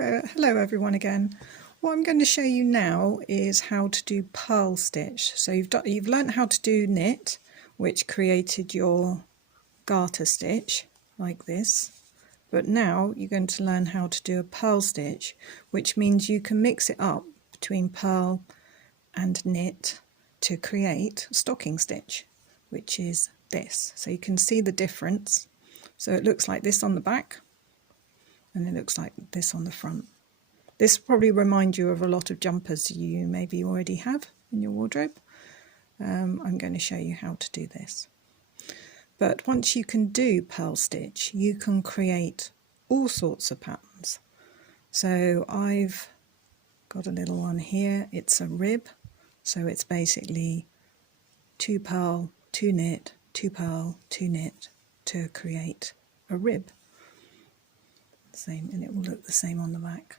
Hello everyone again. What I'm going to show you now is how to do purl stitch. So you've learnt how to do knit, which created your garter stitch like this, but now you're going to learn how to do a purl stitch, which means you can mix it up between purl and knit to create a stocking stitch, which is this. So you can see the difference. So it looks like this on the back and it looks like this on the front. This will probably remind you of a lot of jumpers you maybe already have in your wardrobe. I'm going to show you how to do this. But once you can do purl stitch, you can create all sorts of patterns. So I've got a little one here. It's a rib. So it's basically 2 purl, 2 knit, 2 purl, 2 knit to create a rib. Same, and it will look the same on the back.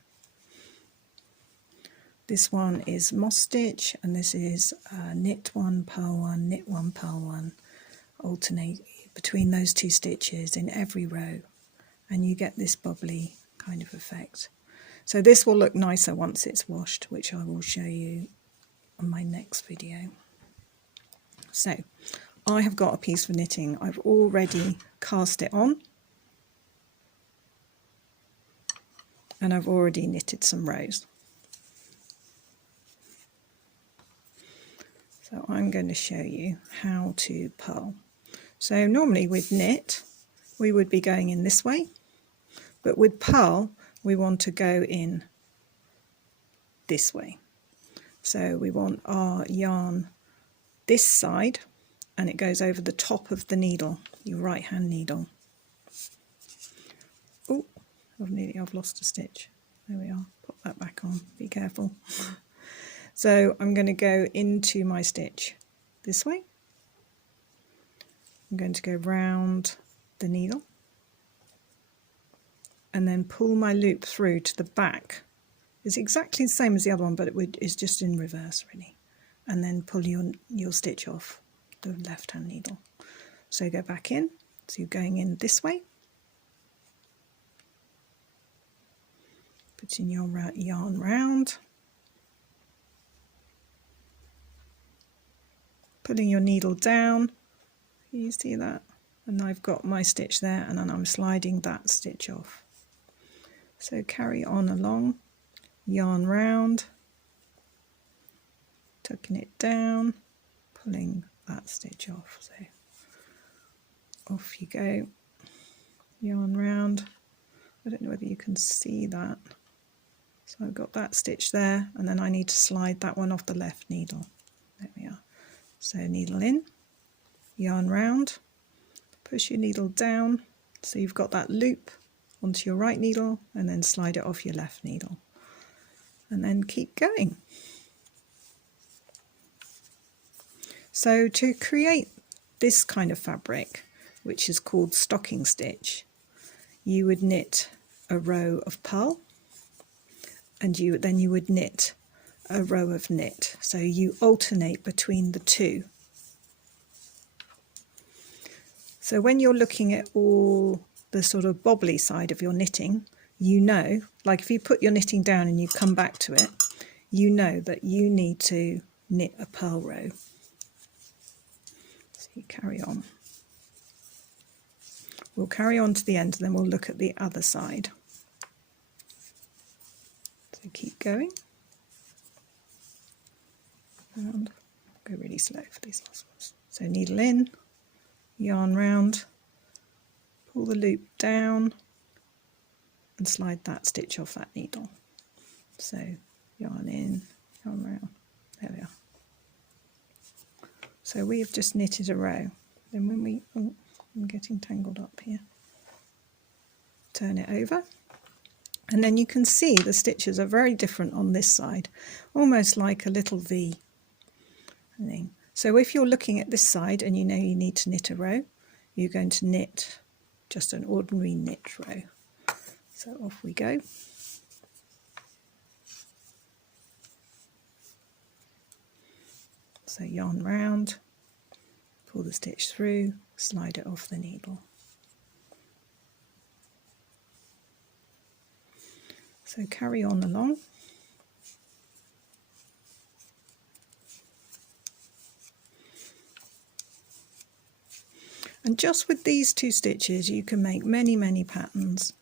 This one is moss stitch, and this is knit 1, purl 1, knit 1, purl 1. Alternate between those 2 stitches in every row, and you get this bubbly kind of effect. So this will look nicer once it's washed, which I will show you on my next video. So I have got a piece of knitting. I've already cast it on, and I've already knitted some rows. So I'm going to show you how to purl. So normally with knit, we would be going in this way, but with purl, we want to go in this way. So we want our yarn this side, and it goes over the top of the needle, your right hand needle. Oh, I've lost a stitch. There we are, pop that back on, be careful. So I'm going to go into my stitch this way. I'm going to go round the needle and then pull my loop through to the back. It's exactly the same as the other one, but it's just in reverse really. And then pull your stitch off the left hand needle. So go back in, so you're going in this way. Putting your yarn round. Pulling your needle down, you see that? And I've got my stitch there, and then I'm sliding that stitch off. So carry on along, yarn round, tucking it down, pulling that stitch off. So off you go, yarn round. I don't know whether you can see that. So I've got that stitch there, and then I need to slide that one off the left needle. There we are. So needle in, yarn round, push your needle down, so you've got that loop onto your right needle, and then slide it off your left needle. And then keep going. So to create this kind of fabric, which is called stocking stitch, you would knit a row of purl, and then you would knit a row of knit. So you alternate between the two. So when you're looking at all the sort of bobbly side of your knitting, you know, like if you put your knitting down and you come back to it, you know that you need to knit a purl row. So you carry on. We'll carry on to the end, and then we'll look at the other side. So keep going. And go really slow for these last ones. So needle in, yarn round, pull the loop down, and slide that stitch off that needle. So yarn in, yarn round. There we are. So we have just knitted a row. Then when I'm getting tangled up here. Turn it over. And then you can see the stitches are very different on this side, almost like a little V thing. So if you're looking at this side and you know you need to knit a row, you're going to knit just an ordinary knit row. So off we go. So yarn round, pull the stitch through, slide it off the needle. So carry on along. And just with these 2 stitches you can make many patterns.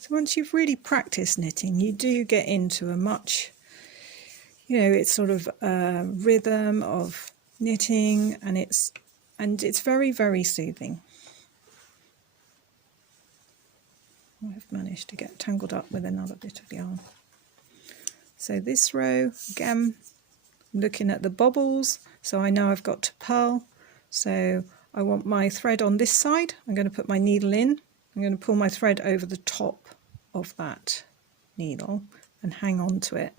So once you've really practiced knitting, you do get into a much, it's sort of a rhythm of knitting, and it's very soothing. I've managed to get tangled up with another bit of yarn. So this row, again, looking at the bobbles, so I know I've got to purl. So I want my thread on this side. I'm going to put my needle in. I'm going to pull my thread over the top of that needle and hang on to it.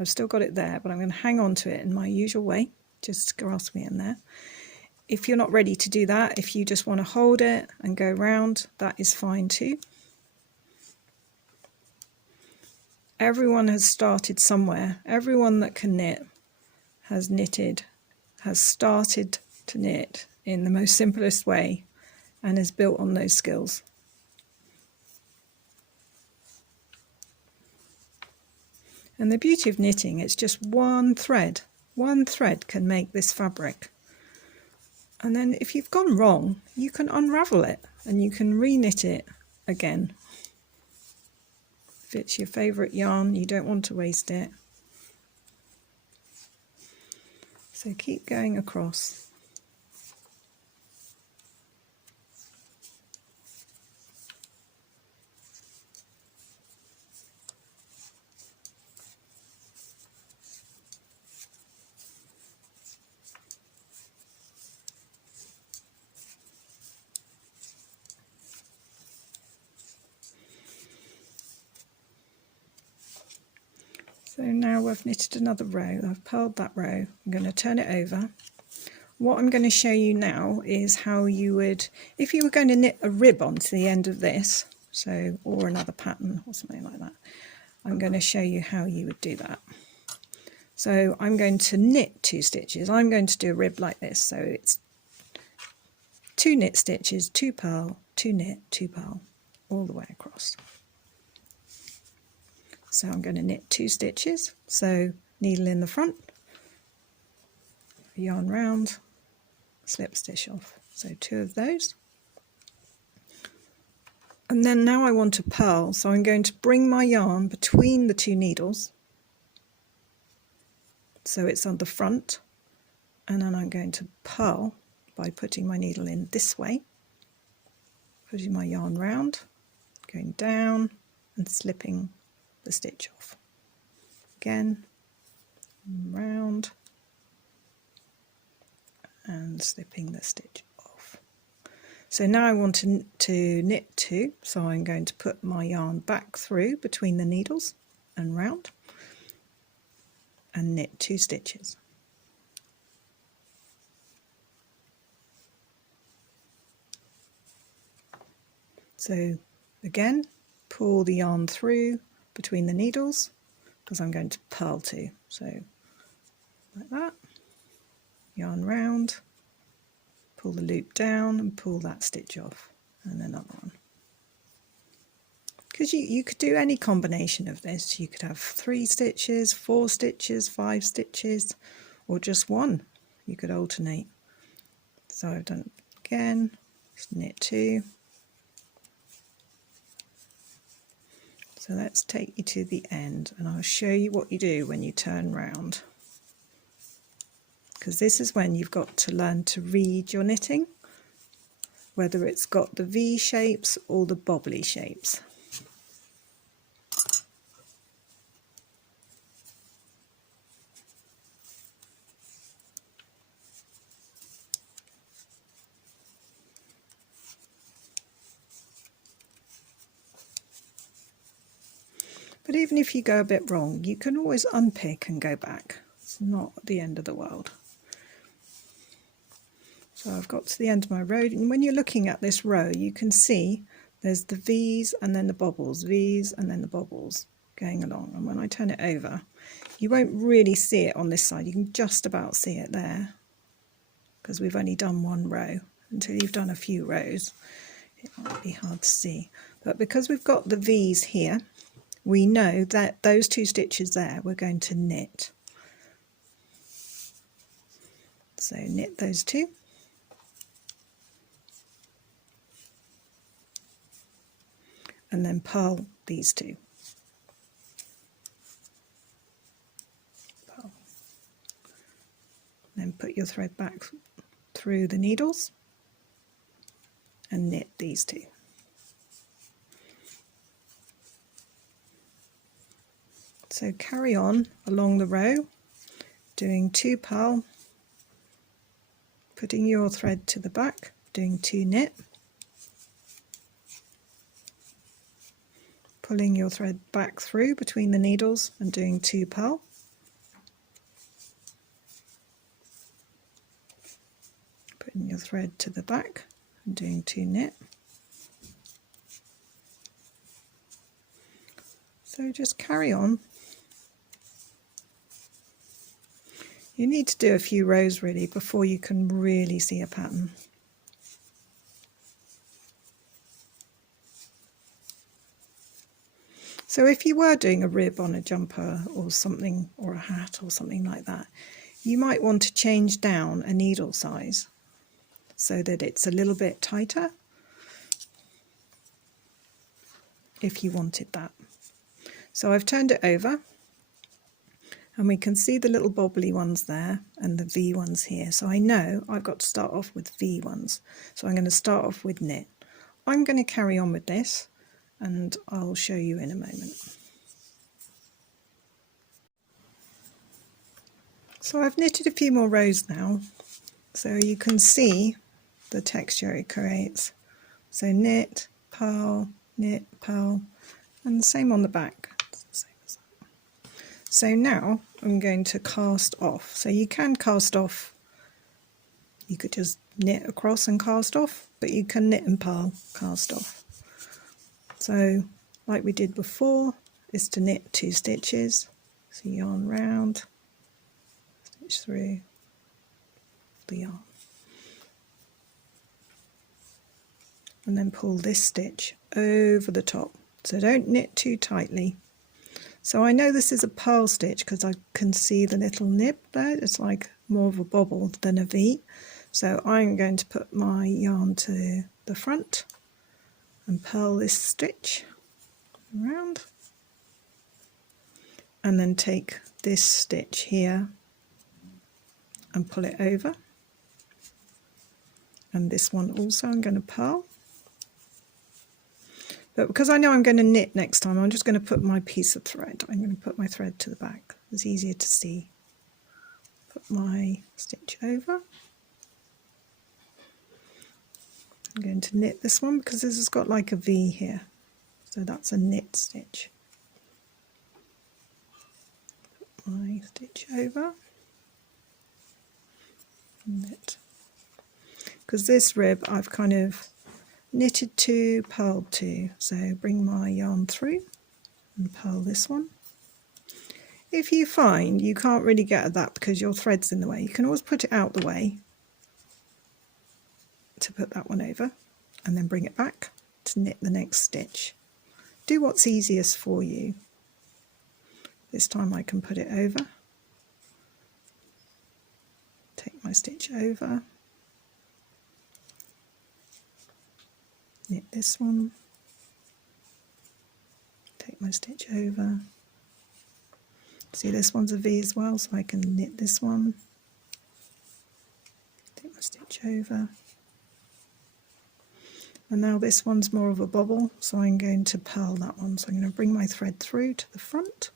I've still got it there, but I'm going to hang on to it in my usual way, just grasp me in there. If you're not ready to do that, if you just want to hold it and go round, that is fine too. Everyone has started somewhere. Everyone that can knit has knitted, has started to knit in the most simplest way and has built on those skills. And the beauty of knitting, it's just one thread. One thread can make this fabric. And then if you've gone wrong, you can unravel it and you can re-knit it again. If it's your favourite yarn, you don't want to waste it. So keep going across. So now I've knitted another row, I've purled that row, I'm going to turn it over. What I'm going to show you now is how you would, if you were going to knit a rib onto the end of this, so, or another pattern or something like that, I'm going to show you how you would do that. So I'm going to knit 2 stitches, I'm going to do a rib like this, so it's 2 knit stitches, 2 purl, 2 knit, 2 purl, all the way across. So I'm going to knit 2 stitches, so needle in the front, yarn round, slip stitch off, so 2 of those. And then now I want to purl, so I'm going to bring my yarn between the 2 needles, so it's on the front, and then I'm going to purl by putting my needle in this way, putting my yarn round, going down and slipping the stitch off. Again, round and slipping the stitch off. So now I want to knit 2, so I'm going to put my yarn back through between the needles and round and knit 2 stitches. So again, pull the yarn through between the needles because I'm going to purl 2, so like that, yarn round, pull the loop down and pull that stitch off, and another one. Because you could do any combination of this. You could have 3 stitches, 4 stitches, 5 stitches, or just 1. You could alternate. So I've done it again, just knit 2. So let's take you to the end and I'll show you what you do when you turn round. Because this is when you've got to learn to read your knitting, whether it's got the V shapes or the bobbly shapes. But even if you go a bit wrong, you can always unpick and go back. It's not the end of the world. So I've got to the end of my row, and when you're looking at this row, you can see there's the V's and then the bobbles, V's and then the bobbles going along. And when I turn it over, you won't really see it on this side. You can just about see it there because we've only done one row. Until you've done a few rows, it might be hard to see. But because we've got the V's here, we know that those 2 stitches there we're going to knit. So knit those 2. And then purl these 2. Purl. Then put your thread back through the needles and knit these 2. So carry on along the row, doing 2 purl, putting your thread to the back, doing 2 knit, pulling your thread back through between the needles and doing 2 purl, putting your thread to the back and doing 2 knit. So just carry on. You need to do a few rows really before you can really see a pattern. So if you were doing a rib on a jumper or something, or a hat or something like that, you might want to change down a needle size so that it's a little bit tighter if you wanted that. So I've turned it over and we can see the little bobbly ones there and the V ones here. So I know I've got to start off with V ones. So I'm going to start off with knit. I'm going to carry on with this and I'll show you in a moment. So I've knitted a few more rows now, so you can see the texture it creates. So knit, purl, and the same on the back. So now I'm going to cast off. So you can cast off, you could just knit across and cast off, but you can knit and purl, cast off. So like we did before, is to knit 2 stitches, so yarn round, stitch through the yarn, and then pull this stitch over the top. So don't knit too tightly. So I know this is a purl stitch because I can see the little nib there. It's like more of a bobble than a V. So I'm going to put my yarn to the front and purl this stitch around, and then take this stitch here and pull it over, and this one also I'm going to purl. But because I know I'm going to knit next time, I'm just going to put my piece of thread. I'm going to put my thread to the back. It's easier to see. Put my stitch over. I'm going to knit this one because this has got like a V here. So that's a knit stitch. Put my stitch over. Knit. Because this rib I've kind of knitted 2, purled 2. So bring my yarn through and purl this one. If you find you can't really get at that because your thread's in the way, you can always put it out the way to put that one over and then bring it back to knit the next stitch. Do what's easiest for you. This time I can put it over, take my stitch over, knit this one, take my stitch over. See, this one's a V as well, so I can knit this one, take my stitch over. And now this one's more of a bobble, so I'm going to purl that one. So I'm going to bring my thread through to the front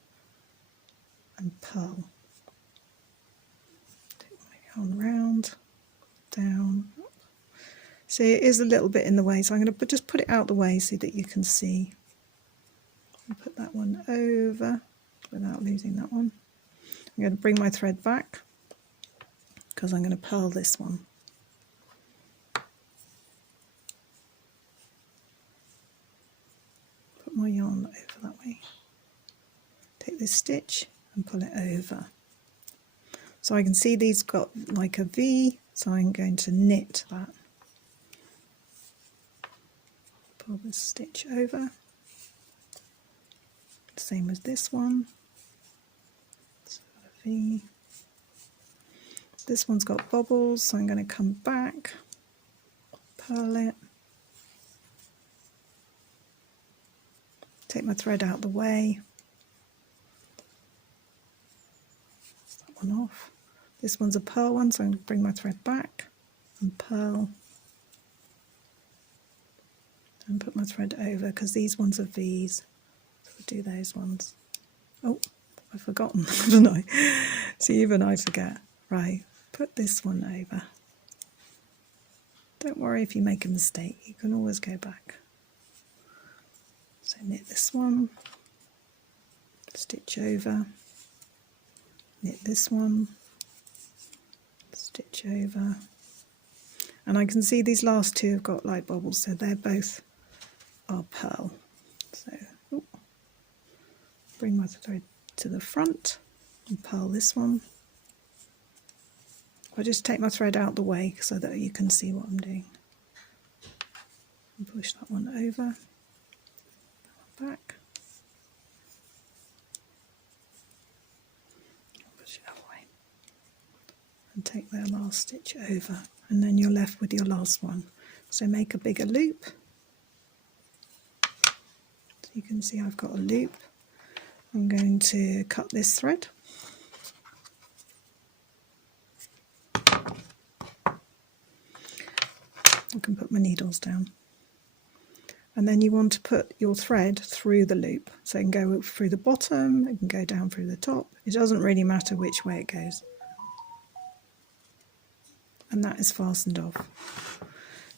and purl. Take my yarn round, down. See, it is a little bit in the way, so I'm going to just put it out the way so that you can see. And put that one over without losing that one. I'm going to bring my thread back because I'm going to purl this one. this stitch and pull it over. So I can see these got like a V, so I'm going to knit that. Pull this stitch over. Same as this one. So a V. This one's got bobbles, so I'm going to come back, purl it, take my thread out the way, that one off. This one's a purl one, so I'm going to bring my thread back and purl and put my thread over, because these ones are V's, so we'll do those ones. Oh, I've forgotten, haven't I? See, even I forget. Right, put this one over. Don't worry if you make a mistake, you can always go back. So knit this one, stitch over, knit this one, stitch over, and I can see these last two have got light bobbles, so they're both our purl. So bring my thread to the front and purl this one. I just take my thread out the way so that you can see what I'm doing. And push that one over, back, push it away, and take the last stitch over, and then you're left with your last one. So make a bigger loop. So you can see I've got a loop. I'm going to cut this thread. I can put my needles down. And then you want to put your thread through the loop. So it can go through the bottom, it can go down through the top. It doesn't really matter which way it goes. And that is fastened off.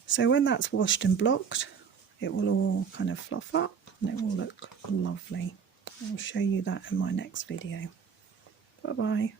So when that's washed and blocked, it will all kind of fluff up and it will look lovely. I'll show you that in my next video. Bye bye.